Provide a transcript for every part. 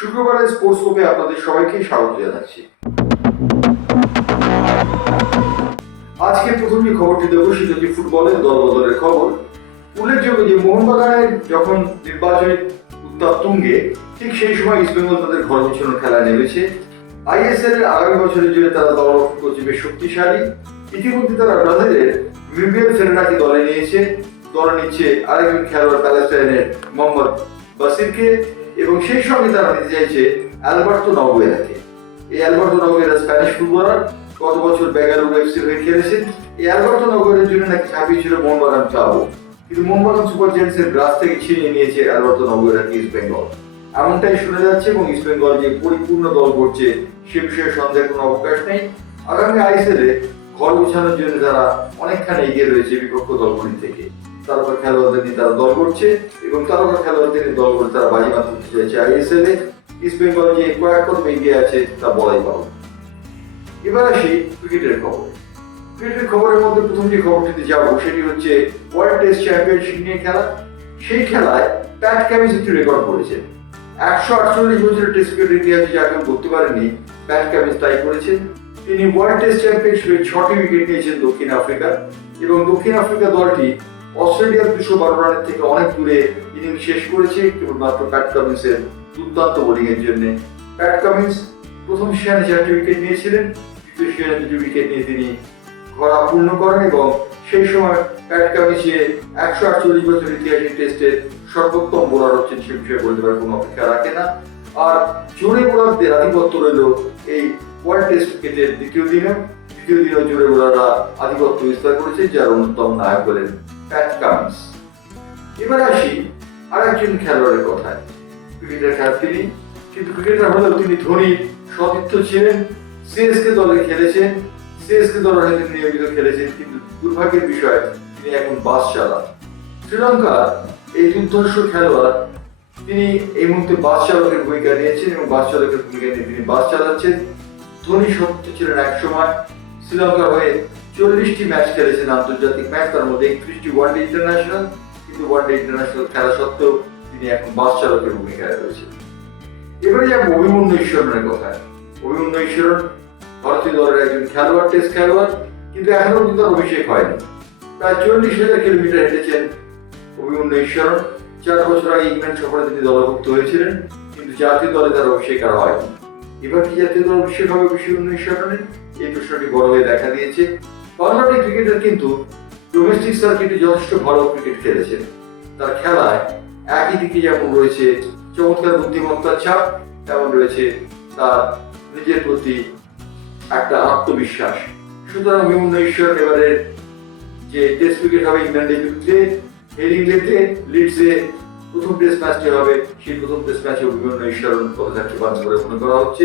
শুক্রবারের স্পোর্টস কোপে আপনাদের সবাইকে স্বাগত জানাচ্ছি। আজকে প্রথম যে খবরটি দেবো সেটা হচ্ছে ফুটবলের দলবদলের খবর। উল্লেখযোগ্য যে মোহনবাগানের যখন নির্বাচনী উত্তাপ তুঙ্গে, ঠিক সেই সময় ইস্টবেঙ্গল তাদের ঘর গোছানোর খেলায় নেমেছে। আইএসএল এর আগামী বছরের জন্য তারা দল গঠন করছে বেশ শক্তিশালী। ইতিমধ্যে তারা ব্রাজিলের মিগুয়েল ফেরেরাকে দলে নিয়েছে। দলে নিচ্ছে আরেকজন খেলোয়াড় প্যালেস্টাইনের মোহাম্মদ বাসিরকে, এবং সেই সঙ্গে তারা নিতে চাইছে অ্যালবার্তো নগুয়েরাকে। এই অ্যালবার্তো নগুয়েরা স্প্যানিশ ফুটবলার, গত বছর বেঙ্গালুরু এফসি হয়ে খেলেছেন। এই অ্যালবার্তো নগুয়েরার জন্য নাকি ছাপিয়েছিল মোহনবাগান ক্লাব, কিন্তু মোহনবাগান সুপার জায়ান্টসের গ্রাস থেকে ছিনিয়ে নিয়েছে অ্যালবার্তো নগুয়েরাকে ইস্টবেঙ্গল। এমনটাই শোনা যাচ্ছে, এবং ইস্টবেঙ্গল যে পরিপূর্ণ দল করছে সে বিষয়ে সন্দেহের কোনো অবকাশ নেই। আগামী আইএসএল এ ঘর গোছানোর জন্য তারা অনেকখানি এগিয়ে রয়েছে বিপক্ষ দলগুলি থেকে। তারপর খেলোয়াড়দের নিয়ে তারা দল করছে, এবং তারপর খেলোয়াড়দের নিয়ে দল করে তারা বাজিমাত করতে চাইছে আইএসএল এ। ইস্টবেঙ্গল যে কয়েক কদম এগিয়ে আছে তা বলাই পাবো। এবার আসি ক্রিকেটের খবর। ক্রিকেটের খবরের মধ্যে প্রথম যে খবরটিতে যাবো সেটি হচ্ছে ওয়ার্ল্ড টেস্ট চ্যাম্পিয়নশিপ নিয়ে খেলা। সেই খেলায় প্যাট কামিন্স একটি রেকর্ড করেছেন। 148 বছরের টেস্ট ক্রিকেটের ইতিহাসে যা কেউ করতে পারেনি, প্যাট কামিন্স তাই করেছেন। তিনি ওয়ার্ল্ড টেস্ট চ্যাম্পিয়নশিপে 6টি উইকেট নিয়েছেন দক্ষিণ আফ্রিকা, এবং দক্ষিণ আফ্রিকা দলটি অস্ট্রেলিয়ার 212 রানের থেকে অনেক দূরে ইনিংস শেষ করেছে কেবলমাত্র প্যাট কামিন্সের দুর্দান্ত বোলিং এর জন্য। প্যাট কামিন্স প্রথম সেশনে 4টি উইকেট নিয়েছিলেন, দ্বিতীয় সেশনে 2টি উইকেট নিয়ে তিনি ঘর পূর্ণ করেন, এবং সেই সময় প্যাট কামিন্স 148 বছর ইতিহাসের টেস্টের সর্বোত্তম বোলার হচ্ছেন সে বিষয়ে বলতে পারার কোনো অপেক্ষা রাখে না। আর জোরে বোলারদের আধিপত্য রইল এই ওয়ার্ল্ড টেস্ট ক্রিকেটের দ্বিতীয় দিনেও জোরে বোলাররা আধিপত্য বিস্তার করেছে, যার অন্যতম নায়ক হলেন প্যাট কামিন্স। এবার আসি আর একজন খেলোয়াড়ের কথায়। ক্রিকেটার খেলা তিনি, কিন্তু ক্রিকেটার হলেও তিনি ধোনির সতীর্থ ছিলেন। সিএসকে দলে খেলেছেন, সিএসকে দলের হয়ে তিনি নিয়মিত খেলেছেন, কিন্তু দুর্ভাগ্যের বিষয় তিনি এখন বাস চালান। শ্রীলঙ্কার এই দুর্ধর্ষ খেলোয়াড় তিনি এই মুহূর্তে বাস চালকের ভূমিকা নিয়েছেন, এবং বাস চালকের ভূমিকা নিয়ে তিনি বাস চালাচ্ছেন। ধোনি সতীর্থ ছিলেন এক সময়। শ্রীলঙ্কার হয়ে 40টি ম্যাচ খেলেছেন, আন্তর্জাতিক ম্যাচ, তার মধ্যে 31টি ওয়ানডে ইন্টারন্যাশনাল। কিন্তু ওয়ানডে ইন্টারন্যাশনাল খেলা সত্ত্বেও তিনি এখন বাস চালকের ভূমিকায় রয়েছেন। এবারে যাবো অভিমন্যু ঈশ্বরনের কথায়। অভিমন্যু ঈশ্বরন ভারতীয় দলের একজন খেলোয়াড়, টেস্ট খেলোয়াড়, কিন্তু এখনো পর্যন্ত তার অভিষেক হয়নি। প্রায় 40,000 কিলোমিটার হেঁটেছেন অভিমন্যু ঈশ্বরন। 4 বছর আগে ইংল্যান্ড সফরে তিনি দলভুক্ত হয়েছিলেন, কিন্তু জাতীয় দলে তার অভিষেক আর হয়নি। এবার কি জাতীয় দল অভিষেক হবে অভিমন্যু ঈশ্বরনের? এই প্রশ্নটি বড় হয়ে দেখা দিয়েছে। বাংলাদেশ ক্রিকেটার কিন্তু ডোমেস্টিক সার্কিটে যথেষ্ট ভালো ক্রিকেট খেলেছেন। তার খেলায় একই দিকে যেমন রয়েছে চমৎকার বুদ্ধিমত্তার ছাপ, তেমন রয়েছে তার নিজের প্রতি একটা আত্মবিশ্বাস। সুতরাং অভিমন্যু ঈশ্বরন এবারের যে টেস্ট ক্রিকেট হবে ইংল্যান্ডের বিরুদ্ধে হেডিংলেতে, লিডসে প্রথম টেস্ট ম্যাচটি হবে, সেই প্রথম টেস্ট ম্যাচে অভিমন্যু ঈশ্বরন পদযাত্রী পান করে মনে করা হচ্ছে।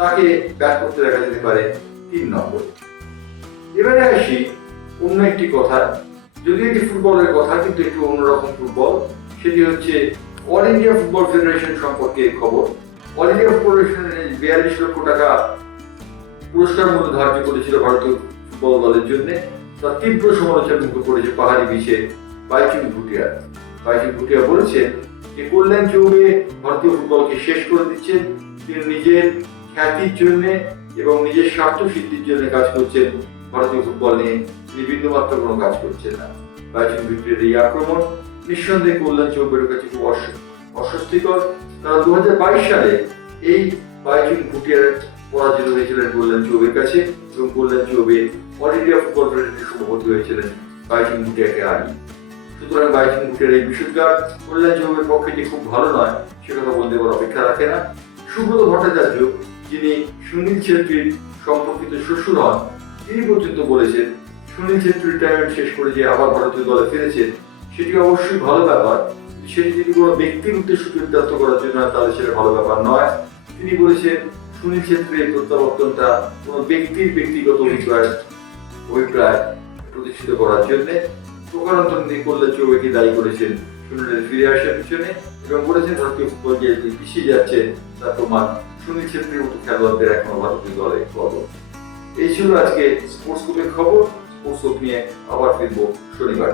তাকে ব্যাট করতে দেখা যেতে পারে 3 নম্বর। এবারে আসি অন্য একটি কথা, যদিও এটি ফুটবলের কথা, কিন্তু একটু অন্যরকম ফুটবল। সেটি হচ্ছে অল ইন্ডিয়া ফুটবল ফেডারেশন সম্পর্কে খবর। অল ইন্ডিয়া ফুটবল ফেডারেশন 42 লক্ষ টাকা পুরস্কার মূল্য ধার্য করেছিল ভারতীয় ফুটবল দলের জন্য। তার তীব্র সমালোচনার মুখে পড়েছে পাহাড়ি বিচে বাইচুং ভুটিয়া। বাইচুং ভুটিয়া বলেছেন যে কল্যাণ চৌবে ভারতীয় ফুটবলকে শেষ করে দিচ্ছেন। তিনি নিজের খ্যাতির জন্য এবং নিজের স্বার্থ সিদ্ধির জন্য কাজ করছেন, ভারতীয় ফুটবল নিয়ে তিনি বিন্দুমাত্র কোনো কাজ করছেন না। বাইচুং ভুটিয়ার এই আক্রমণ নিঃসন্দেহে কল্যাণ চৌবের কাছে খুব অস্বস্তিকর, কারণ 2022 সালে এই বাইচুং ভুটিয়ার পরাজিত হয়েছিলেন কল্যাণ চৌবের কাছে, এবং কল্যাণ চৌবে অল ইন্ডিয়া ফুটবল ফেডারেশনের সভাপতি হয়েছিলেন বাইচুং ভুটিয়াকে হারিয়ে। সুতরাং বাইচুং ভুটিয়ার এই বিশুদ্ধার কল্যাণ চৌবের পক্ষে যে খুব ভালো নয় সে কথা বলতে বড় অপেক্ষা রাখে না। সুব্রত ভট্টাচার্য, যিনি সুনীল ছেত্রীর সম্পর্কিত শ্বশুর হন, তিনি পর্যন্ত বলেছেন সুনীল ছেত্রী রিটায়ারমেন্ট শেষ করে যে আবার ভারতীয় দলে ফিরেছেন সেটি অবশ্যই ভালো ব্যাপার। সেটি যদি কোনো ব্যক্তির উদ্দেশ্য চরিতার্থ করার জন্য হয় তাহলে সেটা ভালো ব্যাপার নয়। তিনি বলেছেন সুনীল ছেত্রীর প্রত্যাবর্তনটা কোনো ব্যক্তির ব্যক্তিগত অভিপ্রায় প্রতিষ্ঠিত করার জন্য। প্রকারান্তর তিনি কল্যাণ চৌবেকে দায়ী করেছেন সুনীলের ফিরে আসার পিছনে, এবং বলেছেন ভারতীয় ফুটবল যে পিছিয়ে যাচ্ছে তার প্রমাণ সুনীল ছেত্রীর মতো খেলোয়াড়দের এখনো ভারতীয় দলে কত। এই ছিল আজকে স্পোর্টস গ্রুপের খবর। স্পোর্টস গ্রুপ নিয়ে আবার ফিরবো শনিবার।